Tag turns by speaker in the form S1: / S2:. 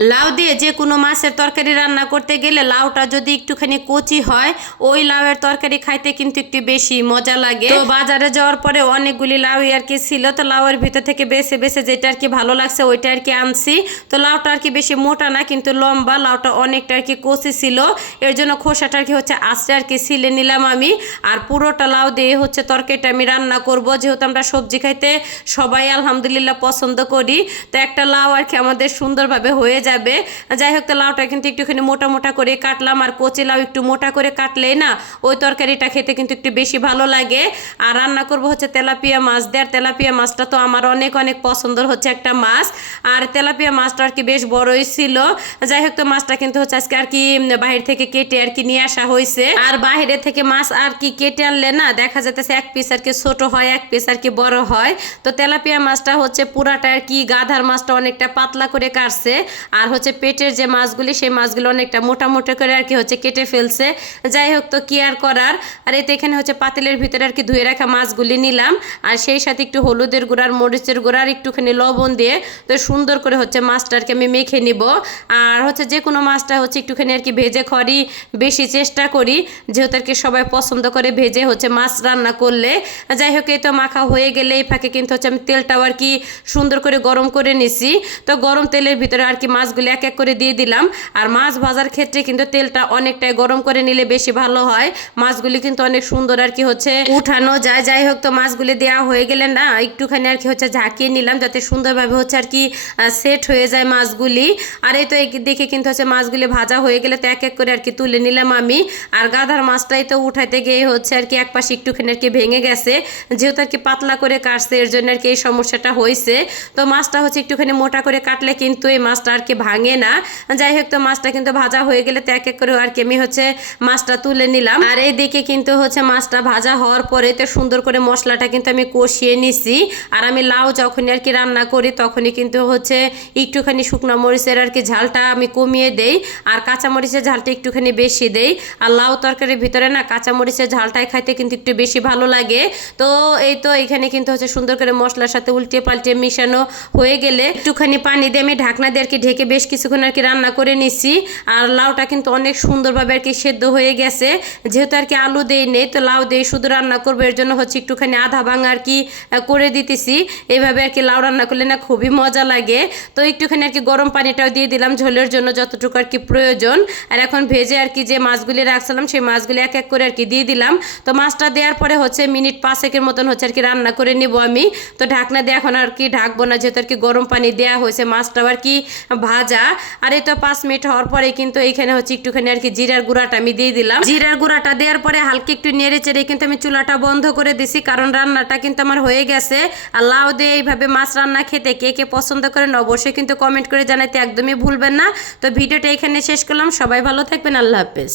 S1: লাউ দিয়ে যে কোনো মাছের তরকারি রান্না করতে গেলে লাউটা যদি একটুখানি কচি হয়, ওই লাউয়ের তরকারি খাইতে কিন্তু একটু বেশি মজা লাগে। তো বাজারে যাওয়ার পরে অনেকগুলি লাউ আর কি ছিল, তো লাউয়ের ভিতর থেকে বেছে বেছে যেটা আর কি ভালো লাগছে ওইটা আর কি আনছি। তো লাউটা আর কি বেশি মোটা না, কিন্তু লম্বা, লাউটা অনেকটা আর কি কচি ছিল। এর জন্য খোসাটা আর কি হচ্ছে আস্তে আর কি ছিলে নিলাম আমি। আর পুরোটা লাউ দিয়ে হচ্ছে তরকারিটা আমি রান্না করব। যেহেতু আমরা সবজি খাইতে সবাই আলহামদুলিল্লাহ পছন্দ করি, তো একটা লাউ আর কি আমাদের সুন্দরভাবে হয়ে যাবে। যাই হোক, তো লাউটা কিন্তু একটুখানি মোটা মোটা করে কাটলাম। আর কচি লাউ একটু মোটা করে কাটলেই না, ওই তরকারিটা খেতে কিন্তু একটু বেশি ভালো লাগে। আর রান্না করব হচ্ছে তেলাপিয়া মাছ। দেওয়ার তেলাপিয়া মাছটা তো আমার অনেক অনেক পছন্দের হচ্ছে একটা মাছ। আর তেলাপিয়া মাছটা আর কি বেশ বড়ই ছিল। যাই হোক, তো মাছটা কিন্তু হচ্ছে আজকে আর কি বাহির থেকে কেটে আর কি নিয়ে আসা হয়েছে আর বাইরে থেকে মাছ আর কি কেটে আনলে না, দেখা যাইতেছে এক পিস আর কি ছোট হয়, এক পিস আর কি বড় হয়। তো তেলাপিয়া মাছটা হচ্ছে পুরাটা আর কি গাধার মাছটা অনেকটা পাতলা করে কাটছে। আর হচ্ছে পেটের যে মাছগুলি, সেই মাছগুলো অনেকটা মোটা মোটা করে আর কি হচ্ছে কেটে ফেলছে। যাই হোক, তো কি আর করার? আর এতে এখানে হচ্ছে পাতিলের ভিতরে আর কি ধুয়ে রাখা মাছগুলি নিলাম। আর সেই সাথে একটু হলুদের গুঁড়ার মরিচের গুঁড়া আর একটুখানি লবণ দিয়ে তো সুন্দর করে হচ্ছে মাছটা আর কি আমি মেখে নিব। আর হচ্ছে যে কোনো মাছটা হচ্ছে একটুখানি আর কি ভেজে খড়ি বেশি চেষ্টা করি, যেহেতু আর কি সবাই পছন্দ করে ভেজে হচ্ছে মাছ রান্না করলে। যাই হোক, এই তো মাখা হয়ে গেলে এই ফাঁকে কিন্তু হচ্ছে আমি তেলটাও আর কি সুন্দর করে গরম করে নিছি। তো গরম তেলের ভিতরে আর কি মাছগুলি এক এক করে দিয়ে দিলাম। আর মাছ ভাজার ক্ষেত্রে কিন্তু তেলটা অনেকটাই গরম করে নিলে বেশি ভালো হয়। মাছগুলি কিন্তু অনেক সুন্দর আর কি হচ্ছে উঠানো যায়। যাই হোক তো মাছগুলি দেওয়া হয়ে গেলে না একটুখানি আর কি হচ্ছে ঝাঁকিয়ে নিলাম যাতে সুন্দরভাবে হচ্ছে আর কি সেট হয়ে যায় মাছগুলি। আর এই তো দেখে কিন্তু হচ্ছে মাছগুলি ভাজা হয়ে গেলে তো এক এক করে আর কি তুলে নিলাম আমি। আর গাধার মাছটাই তো উঠাইতে গিয়ে হচ্ছে আর কি এক পাশে একটুখানি আর কি ভেঙে গেছে। যেহেতু আর কি পাতলা করে কাটছে, এর জন্য আর কি এই সমস্যাটা হয়েছে তো মাছটা হচ্ছে একটুখানি মোটা করে কাটলে কিন্তু এই মাছটা আর কি ভাঙে না। যাই হোক, তো মাছটা কিন্তু ভাজা হয়ে গেলে তো এক এক করে আর কি আমি হচ্ছে মাছটা তুলে নিলাম। আর এই দিকে কিন্তু হচ্ছে মাছটা ভাজা হওয়ার পরে তো সুন্দর করে মশলাটা কিন্তু আমি কষিয়ে নিছি। আর আমি লাউ যখনই আর কি রান্না করি, তখনই কিন্তু হচ্ছে একটুখানি শুকনো মরিচের আর কি ঝালটা আমি কমিয়ে দেই। আর কাঁচা মরিচের ঝালটা একটুখানি বেশি দেই। আর লাউ তরকারির ভিতরে না কাঁচা মরিচের ঝালটাই খাইতে কিন্তু একটু বেশি ভালো লাগে। তো এই তো এখানে কিন্তু হচ্ছে সুন্দর করে মশলার সাথে উল্টে পাল্টে মিশানো হয়ে গেলে একটুখানি পানি দিয়ে আমি ঢাকনা দিয়ে আর কি ঢেকে বেশ কিছুক্ষণ আর কি রান্না করে নিছি আর লাউটা কিন্তু অনেক সুন্দরভাবে আর কি সেদ্ধ হয়ে গেছে যেহেতু আর কি আলু দেই নেই তো লাউ দিয়ে শুধু রান্না করব এর জন্য হচ্ছে একটুখানি আধা ভাঙা আর কি করে দিতেছি এইভাবে আর কি লাউ রান্না করলে না খুবই মজা লাগে তো একটুখানি আর কি গরম পানিটাও দিয়ে দিলাম ঝোলের জন্য যতটুকু আর কি প্রয়োজন আর এখন ভেজে আর কি যে মাছগুলি রাখছিলাম সেই মাছগুলি এক এক করে আর কি দিয়ে দিলাম তো মাছটা দেওয়ার পরে হচ্ছে মিনিট পাঁচেকের মতন হচ্ছে আর কি রান্না করে নিব আমি তো ঢাকনা দিয়ে এখন আর কি ঢাকবো না যেহেতু আর কি গরম পানি দেওয়া হয়েছে মাছটাও আর কি ভাজা। আর তো পাঁচ মিনিট হওয়ার পরে কিন্তু এইখানে হচ্ছে একটুখানি আর কি জিরার গুঁড়াটা আমি দিয়ে দিলাম। জিরার গুঁড়াটা দেওয়ার পরে হালকা একটু নেড়ে চেড়ে কিন্তু আমি চুলাটা বন্ধ করে দিছি, কারণ রান্নাটা কিন্তু আমার হয়ে গেছে। আর লাউ দিয়ে এইভাবে মাছ রান্না খেতে কে কে পছন্দ করেন অবশ্যই কিন্তু কমেন্ট করে জানাতে একদমই ভুলবেন না। তো ভিডিওটা এখানে শেষ করলাম। সবাই ভালো থাকবেন। আল্লাহ হাফেজ।